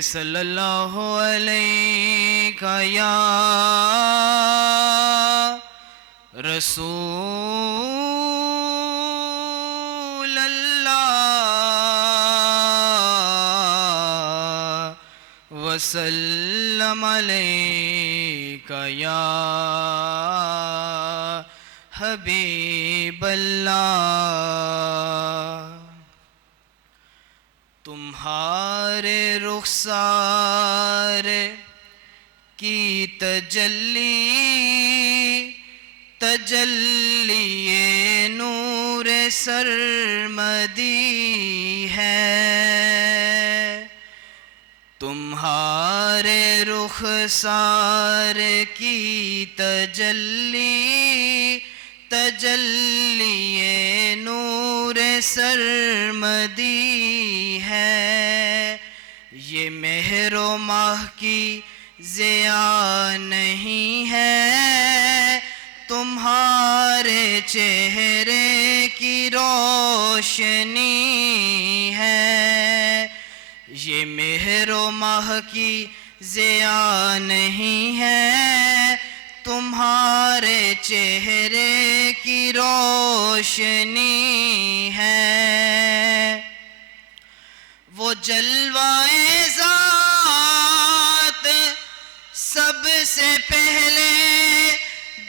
صلی اللہ علیہ یا رسول اللہ وسلم علیک یا حبیب اللہ۔ تمہارے رخسار کی تجلی نور سرمدی ہے۔ تمہارے رخسار کی تجلی نور سرمدی ہے۔ یہ مہر و ماہ کی ضیاء نہیں ہے، تمہارے چہرے کی روشنی ہے۔ یہ مہر و ماہ کی ضیاء نہیں ہے، تمہارے چہرے کی روشنی ہے۔ وہ جلوائے ذات سب سے پہلے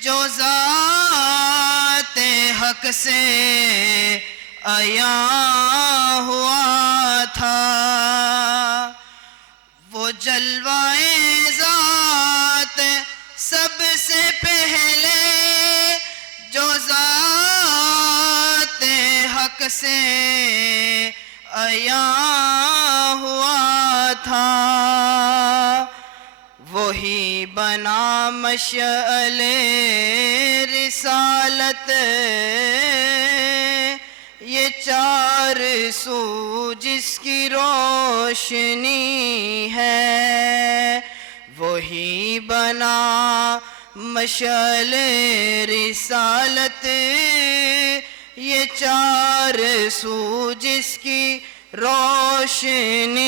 جو ذات حق سے عیاں ہوا تھا، وہ جلوائے ذات سب سے پہلے جو ذات حق سے عیاں ہوا تھا، وہی بنا مشعل رسالت، یہ چار سو جس کی روشنی ہے۔ وہی بنا مشعل رسالت، یہ چار سو جس کی روشنی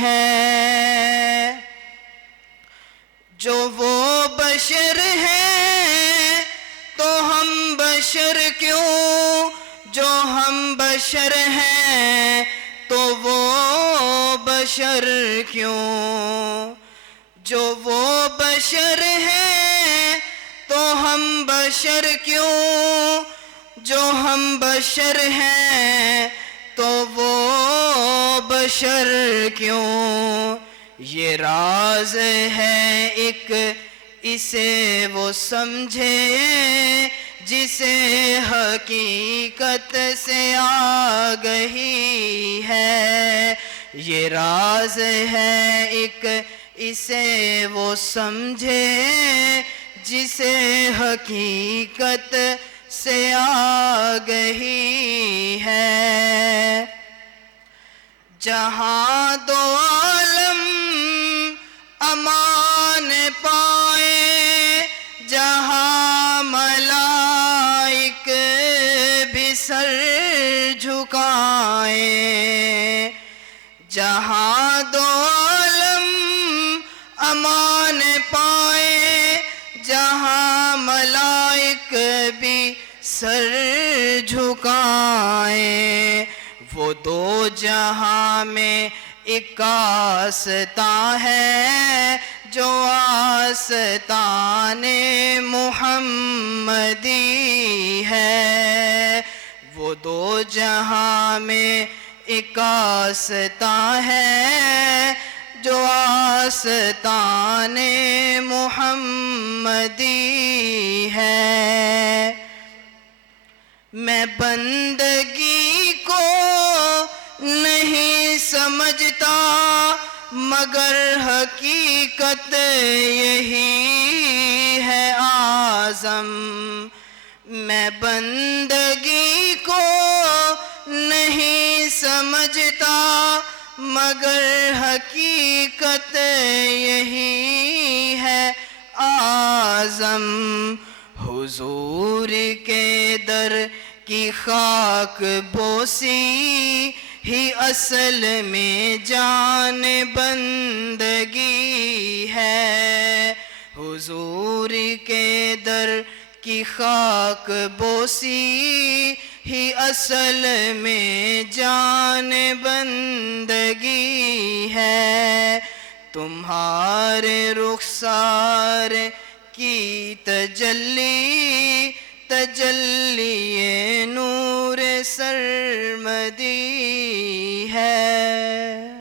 ہے۔ جو وہ بشر ہیں تو ہم بشر کیوں، جو ہم بشر ہیں تو وہ بشر کیوں، جو وہ بشر ہیں تو ہم بشر کیوں، جو ہم بشر ہیں تو وہ بشر کیوں۔ یہ راز ہے ایک، اسے وہ سمجھے جسے حقیقت سے آگہی ہے۔ یہ راز ہے ایک، اسے وہ سمجھے جسے حقیقت سے آگہی ہے۔ جہاں دو عالم امان پائے، جہاں ملائک بھی سر جھکائیں، جہاں دو عالم امان پائے، جہاں ملائک بھی سر جھکائیں، وہ دو جہاں میں ایک آستاں ہے جو آستان محمدی ہے۔ وہ دو جہاں میں ایک آستاں ہے جو آستان محمدی ہے۔ میں بندگی کو نہیں سمجھتا مگر حقیقت یہی ہے اعظم۔ میں بندگی کو نہیں سمجھتا مگر حقیقت یہی ہے اعظم۔ حضور کے در کی خاک بوسی ہی اصل میں جان بندگی ہے، حضور کے در کی خاک بوسی ہی اصل میں جان بندگی ہے، تمہارے رخسار کی تجلی